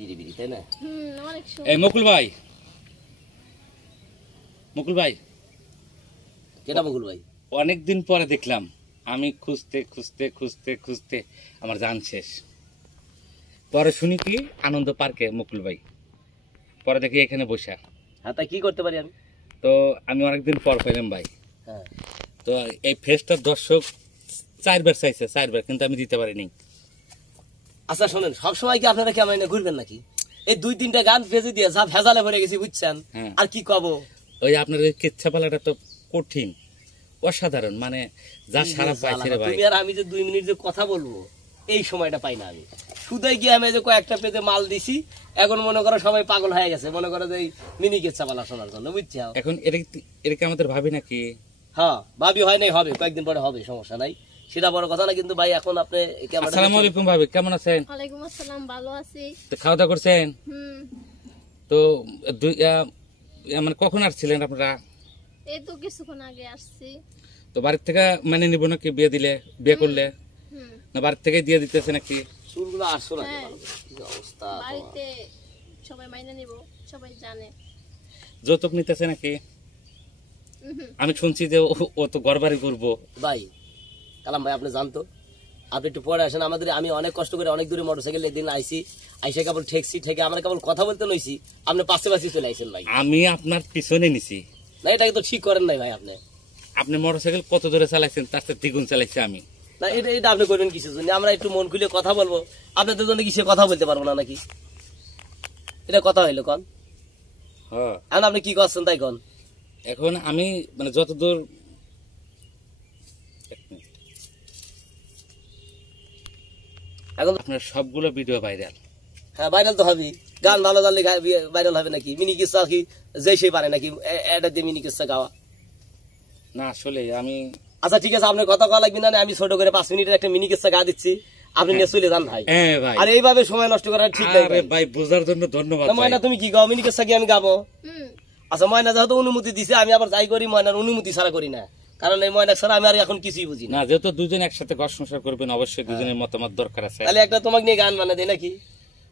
বিড়ি বিড়ি তাই না? অনেক এই মুকুল ভাই, মুকুল ভাই, কেটা মুকুল ভাই? অনেকদিন পরে দেখলাম, আমি খুঁজতে খুঁজতে খুঁজতে খুঁজতে আমার জান শেষ। পরে শুনি কি আনন্দ পার্কে মুকুল ভাই, পরে দেখি এখানে বসা। হ্যাঁ, তাই কি করতে পারি আমি? তো আমি অনেকদিন পর পেলাম ভাই। হ্যাঁ, তো এই ফেসটার দর্শক 4 বার চাইছে, 4 বার, কিন্তু আমি দিতে পারিনি। আচ্ছা শোনেন, সবসময় কি আপনারা কি আমার এনে ঘুরবেন নাকি? এই 2-3টা গান ভেজে দিয়ে যা ভেজালে ভরে গেছি বুঝছেন, আর কি কব। ওই আপনার ওই কেচ্ছা পালাটা তো কঠিন, অসাধারণ, মানে যা সারা পাইছে রে ভাই। তুমি আর আমি যে 2 মিনিট যে কথা বলবো এই সময়টা পাই না আমি। শুধুই গিয়ে আমি যে কয়েকটা পেজে মাল দিছি, এখন মনে করো সবাই পাগল হয়ে গেছে, মনে করো যে এই মিনি কেচ্ছা পালা শোনার জন্য, বুঝছো? এখন এটা কি আমাদের ভাবি নাকি? হ্যাঁ, ভাবি হয় নাই, হবে কয়েকদিন পরে হবে, সমস্যা নাই, সেটা বড় কথা না। কিন্তু ভাই এখন আপনি আসসালামু আলাইকুম ভাবি, কেমন আছেন? ওয়ালাইকুম আসসালাম, ভালো আছি। তো খাওয়া দাওয়া করছেন? তো মানে কখন আসছিলেন আপনারা? এই তো কিছুক্ষণ আগে আসছি। তো বাড়ির থেকে মানে নিব নাকি বিয়ে দিলে, বিয়ে করলে? না বাড়ির থেকে দিয়ে দিতেছে নাকি? চুলগুলো আসছো না অবস্থা? বাড়িতে সবাই মাইনে নিব, সবাই জানে। যৌতুক নিতেছে নাকি? আমি শুনছি যে ও তো ঘর বাড়ি করবো। ভাই কালাম ভাই, আপনি জানতো, আপনি একটু পরে আসেন আমাদের। আমি অনেক কষ্ট করে অনেক দূরে মোটরসাইকেল এদিন আইসি, আইসে কেবল ঠেকছি, ঠেকে আমরা কেবল কথা বলতে নইছি, আপনি পাশে পাশে চলে আইসেন ভাই। আমি আপনার পিছনে নিছি না, এটাকে তো ঠিক করেন নাই ভাই আপনি। আপনি মোটরসাইকেল কত দূরে চালাইছেন, তার সাথে দ্বিগুণ চালাইছে আমি। না, এটা আপনি করবেন কিসের জন্য? আমরা একটু মন খুলে কথা বলবো, আপনাদের জন্য কিসে কথা বলতে পারবো না নাকি? এটা কথা হইলো কন? হ্যাঁ, এখন আপনি কি করছেন তাই কন? এখন আমি মানে যতদূর, এখন আপনার সবগুলো ভিডিও ভাইরাল। হ্যাঁ, ভাইরাল তো হবেই। গান ভালো জানলে ভাইরাল হবে নাকি? মিনি কিস্সা কি যে সেই পারে নাকি এটা দিয়ে মিনি কিস্সা গাওয়া? না আসলে আমি, আচ্ছা ঠিক আছে, আপনার কথা কওয়া লাগবে না, আমি ছোট করে 5 মিনিটের একটা মিনি কিস্সা গা দিচ্ছি, আপনি নিয়ে চলে যান ভাই। হ্যাঁ ভাই, আর এইভাবে সময় নষ্ট করা ঠিক নাই ভাই। বোঝার জন্য ধন্যবাদ। ময়না, তুমি কি গাও? মিনি কিস্সা কি আমি গাবো? আচ্ছা, ময়না যেহেতু অনুমতি দিছে, আমি আবার যাই করি, ময়নার অনুমতি ছাড়া করি না, কারণ এই ময়না ছাড়া আমি আর এখন কিছুই বুঝি না। যেহেতু দুজন একসাথে ঘর সংসার করবেন, অবশ্যই দুজনের মতামত দরকার আছে। তাহলে একটা তোমাকে নিয়ে গান বানিয়ে দেই নাকি?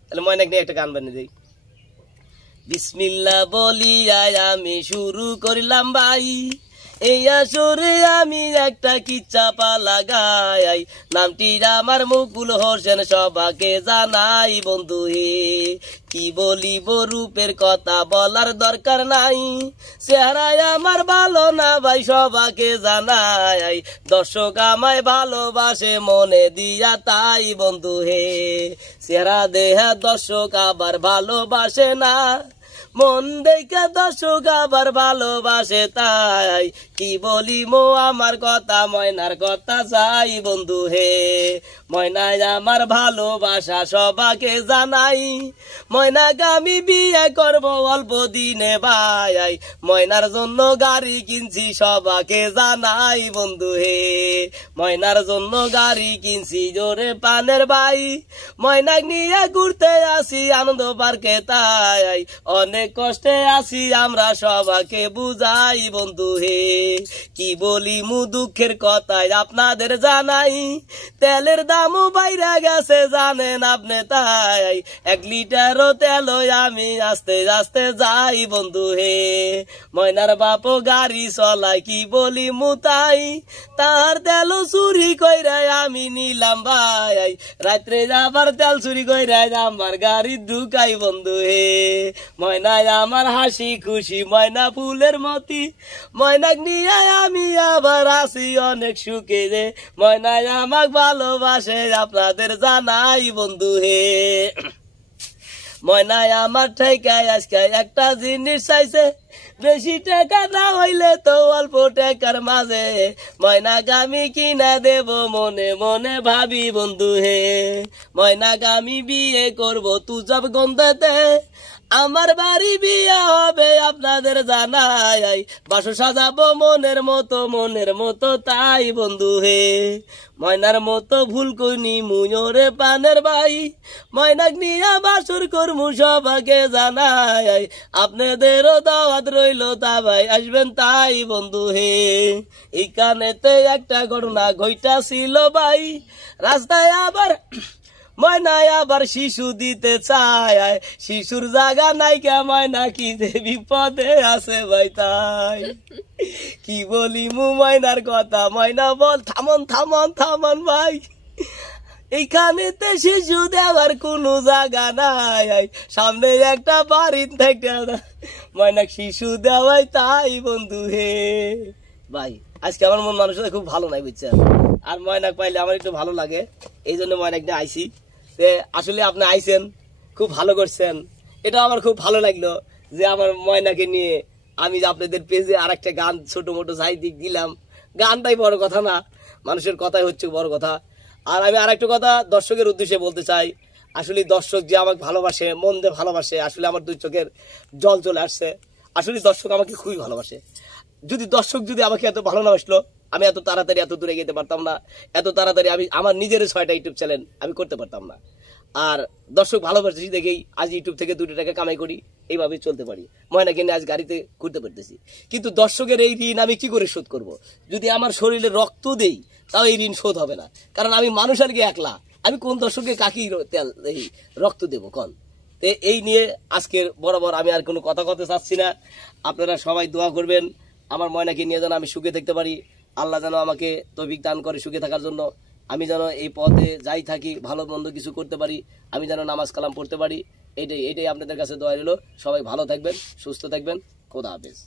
তাহলে ময়নাকে নিয়ে একটা গান বানিয়ে দেই। বিসমিল্লাহ বলিয়া আমি শুরু করিলাম ভাই, এই আসরে আমি একটা কিচ্ছা পালা গাই, নামটি আমার মুকুল হোসেন, সবাকে জানাই বন্ধু হে। কি বলিব রূপের কথা বলার দরকার নাই, চেহারায় আমার ভালো না ভাই, সবাকে জানাই, দর্শক আমায় ভালোবাসে মনে দিয়া তাই বন্ধু হে। চেহারা দেহা দর্শক আবার ভালোবাসে না, মন দেখে দর্শক আবার ভালোবাসে তাই, কি বলি মো আমার কথা, ময়নার কথা চাই বন্ধু হে। ময়নায় আমার ভালোবাসা সবাকে জানাই, ময়নাকে আমি বিয়ে করব অল্প দিনে ভাই, ময়নার জন্য গাড়ি কিনছি সবাকে জানাই বন্ধু হে। ময়নার জন্য গাড়ি কিনছি জোরে পানের ভাই, ময়নাক নিয়ে ঘুরতে আসি আনন্দ পার্কে তাই, অনেক কষ্টে আসি আমরা সবাকে বুঝাই বন্ধু হে। কি বলি মু দুঃখের কথাই আপনাদের জানাই, তেলের দামও বাইরে গেছে জানেন আপনি তাই, 1 লিটারও তেল আমি আস্তে আস্তে যাই বন্ধু হে। ময়নার বাপও গাড়ি চলাই, কি বলি মু তাই, তার তেল চুরি কইরা আমি নিলাম ভাই, রাত্রে আবার তেল চুরি কইরা আমার গাড়ি ঢুকাই বন্ধু হে। ময়না আমার হাসি খুশি, ময়না ফুলের মতি, ময়নাক নিয়ে আমি আবার আসি অনেক সুখে রে, ময়না আমাকে ভালোবাসে আপনাদের জানাই বন্ধু হে। ময়না আমার ঠেকায় আজকে একটা জিনিস চাইছে, বেশি টাকা না হইলে তো অল্প টাকার মাঝে, ময়নাকে আমি কিনা দেব মনে মনে ভাবি বন্ধু হে। ময়নাকে আমি বিয়ে করবো তুজব গন্ধেতে, আমার বাড়ি বিয়ে হবে আপনাদের জানাই, বাসো সাজাবো মনের মতো তাই বন্ধু হে। ময়নার মতো ভুল কইনি মুয়রে পানের ভাই, ময়নাক নিয়ে বাসর করমু সবাকে জানাই, আপনাদেরও দাওয়াত রইলো তা ভাই আসবেন তাই বন্ধু হে। এইখানেতে একটা ঘটনা ঘইটা ছিল ভাই, রাস্তায় আবার ময়নায় আবার শিশু দিতে চায়, শিশুর জায়গা নাই কে ময়না কি যে বিপদে আছে ভাই তাই। কি বলি মু ময়নার কথা, ময়না বল থামন থামন থামন ভাই, এইখানেতে শিশু দেওয়ার কোনো জায়গা নাই, সামনে একটা বাড়ি থেকে ময়না শিশু দেওয়াই তাই বন্ধু হে। ভাই আজকে আমার মন মানুষের খুব ভালো নাই বুঝছেন, আর ময়নাক পাইলে আমার একটু ভালো লাগে, এই জন্য ময়নাক নিয়ে আইসি। আসলে আপনি আইসেন, খুব ভালো করছেন, এটা আমার খুব ভালো লাগলো যে আমার ময়নাকে নিয়ে আমি আপনাদের পেজে আর একটা গান ছোট মোটো সাহিত্যিক দিলাম। গানটাই বড় কথা না, মানুষের কথাই হচ্ছে বড় কথা। আর আমি আর একটা কথা দর্শকের উদ্দেশ্যে বলতে চাই, আসলে দর্শক যে আমাকে ভালোবাসে, মন দিয়ে ভালোবাসে, আসলে আমার দুই চোখের জল চলে আসছে। আসলে দর্শক আমাকে খুবই ভালোবাসে। যদি দর্শক যদি আমাকে এত ভালো না বাসলো, আমি এত তাড়াতাড়ি এত দূরে যেতে পারতাম না, এত তাড়াতাড়ি আমি আমার নিজের 6টা ইউটিউব চ্যানেল আমি করতে পারতাম না। আর দর্শক ভালোবাসেছি দেখেই আজ ইউটিউব থেকে 2 টাকা কামাই করি, এইভাবে চলতে পারি, ময়নাকে নিয়ে আজ গাড়িতে ঘুরতে পারতেছি। কিন্তু দর্শকের এই ঋণ আমি কি করে শোধ করব? যদি আমার শরীরে রক্ত দেই তাও এই ঋণ শোধ হবে না, কারণ আমি মানুষ আর কি একলা, আমি কোন দর্শককে কাকি তেল এই রক্ত দেব কন? তো এই নিয়ে আজকের বরাবর আমি আর কোনো কথা কথা চাচ্ছি না। আপনারা সবাই দোয়া করবেন আমার ময়নাকে নিয়ে যেন আমি সুখে থাকতে পারি, আল্লাহ যেন আমাকে তৌফিক দান করে সুখে থাকার জন্য, আমি যেন এই পথে যাই থাকি ভালো মন্দ কিছু করতে পারি, আমি যেন নামাজ কালাম পড়তে পারি। এটাই আপনাদের কাছে দোয়া রইল। সবাই ভালো থাকবেন, সুস্থ থাকবেন, খোদা হাফেজ।